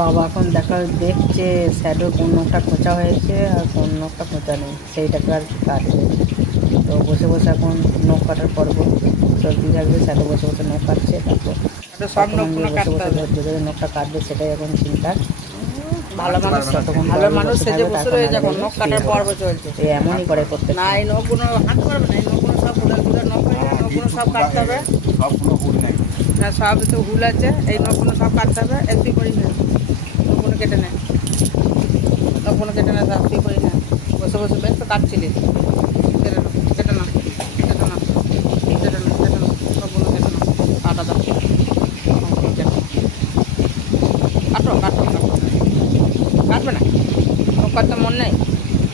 বাবা এখন দেখছে শ্যাডো কোন নখটা খোঁচা হয়েছে আর কোন নখটা খোঁচা নেই, সেইটাকে আর কি কাটবে। তো বসে বসে এখন নখ কাটার পর্ব চলতেই থাকবে। শ্যাডো বসে বসে নখ কাটছে, তারপর সব কতক্ষণ যে নখগুলো বসে কাটতে বসে হবে। ধৈর্য ধরে নখটা কাটবে সেটাই এখন চিন্তা। ভালো মানুষ, যতক্ষণ ভালো পারবে মানুষ বসে সেজে থাকবে, বসে তারপর রয়েছে, না এখন গেলে নখ শুয়ে কাটার পর্ব পড়বে। চলছে। এই এমনই করে প্রত্যেক না এই নখগুলো হাঁটতে পারবে না, এই নখগুলো সব হুলের নখ হয়ে যায়, নখগুলো সব কাটতে হবে। সবগুলো হুল নাই, না সব তো হুল আছে, এই নখগুলো সব কাটতে হবে। একটু করি না, নখগুলো কেটে নেয়, নখগুলো কেটে নেয়, সব তুই করি না। বসে বসে বেশ তো কাটছিলি, কেটে নাও, কেটে নাও, কেটে নাও, কেটে নাও, কেটে নাও, নখগুলো কেটে নাও, কাটা দাও, নখগুলো কেটে নাও, কাটো কাটো কাটো, কাটবে না, নখ কাটতে মন নেই,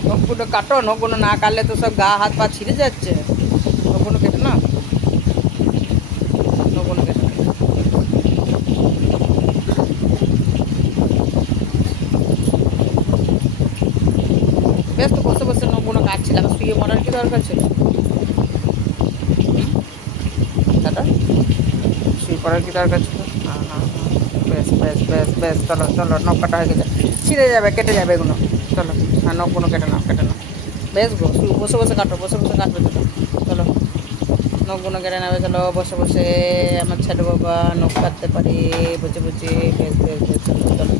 নখগুলো কাটো। নখগুলো না কাটলে তো সব গা হাত পা ছিঁড়ে যাচ্ছে, নখগুলো কেটে না, নখগুলো কেটে না। বেশ তো বসে বসে নখগুলো কাটছিলাম, শুয়ে মরার কি দরকার ছিল? দাদা শুয়ে পড়ার কি দরকার ছিল? হ্যাঁ হ্যাঁ হ্যাঁ, বেশ বেশ বেশ বেশ, চলো চলো, নখ কাটা হয়ে গেছে, ছিঁড়ে যাবে, কেটে যাবে এগুলো, চলো। হ্যাঁ নখগুলো কেটে নাও, কেটে নাও, বেশ গো, বসে বসে কাটো, বসে বসে কাটবে, চলো চলো, নখগুলো কেটে নেবে, চলো বসে বসে। আমার ছেলে বাবা নখ কাটতে পারে বসে বসে, বেশ বেশ বেশ, চলো চলো।